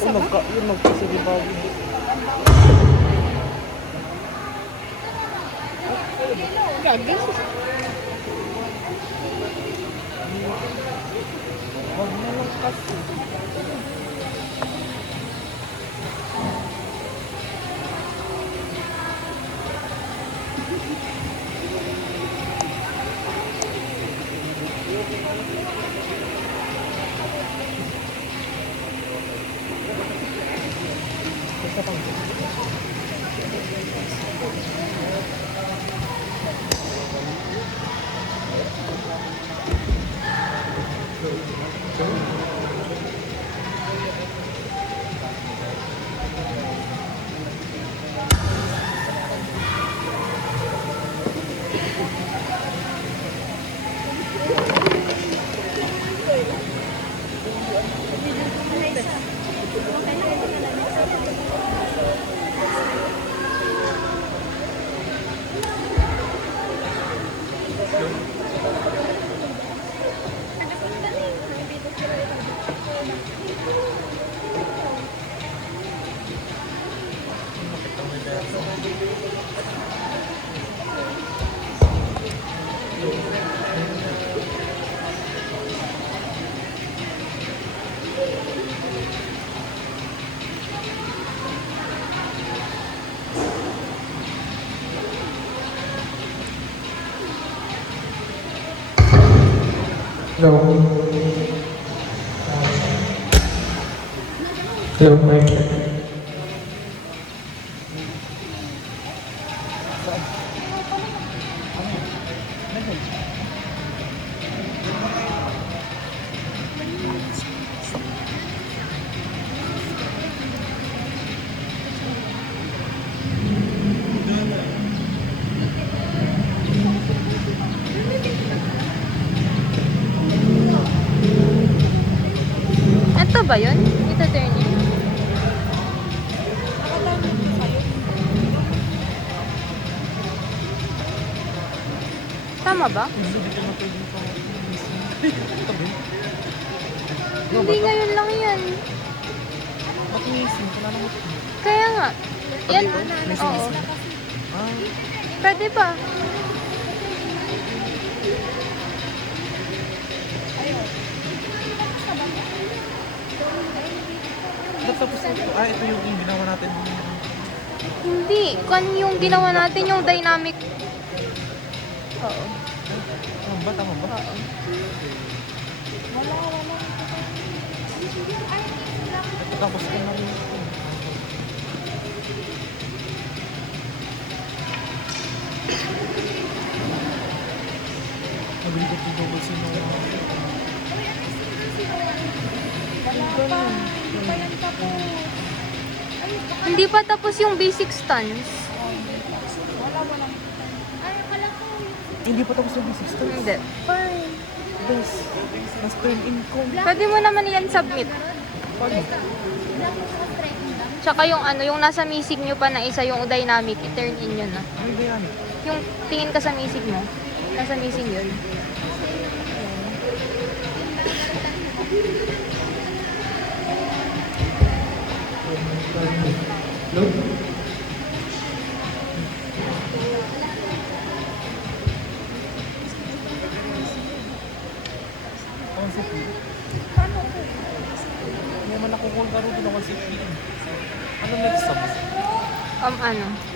Yung magpasilibaw. Gagi. Huwag na lang kasi. Basta pang Hello. Hello, mic check. Ito ba yun? Ito turn in. Tama ba? Hindi ngayon lang yan. ba't missing? Wala naman. Kaya nga. Yan. Oo. Ah, Pwede pa. tapos ito. Ito yung ginawa natin. Hindi. Kan yung ginawa natin yung dynamic. Oo. Tama ba? Tama ba? Oo. Tapos ko na rin ito. Nabili ko ito double sino. Hindi pa tapos yung basic stance. Hindi pa tapos yung system. Hindi. Bes. Mas turn in ko. Pwede mo naman yan submit. Paano? Tsaka yung ano, yung nasa misig nyo pa na isa, yung dynamic, i-turn in yun na. Ano ba yan? Yung tingin ka sa misig mo, nasa misig yun. Hello. Concept yun. Hindi naman nakukul ka rin ako concept yun. Ano next sub? Ano?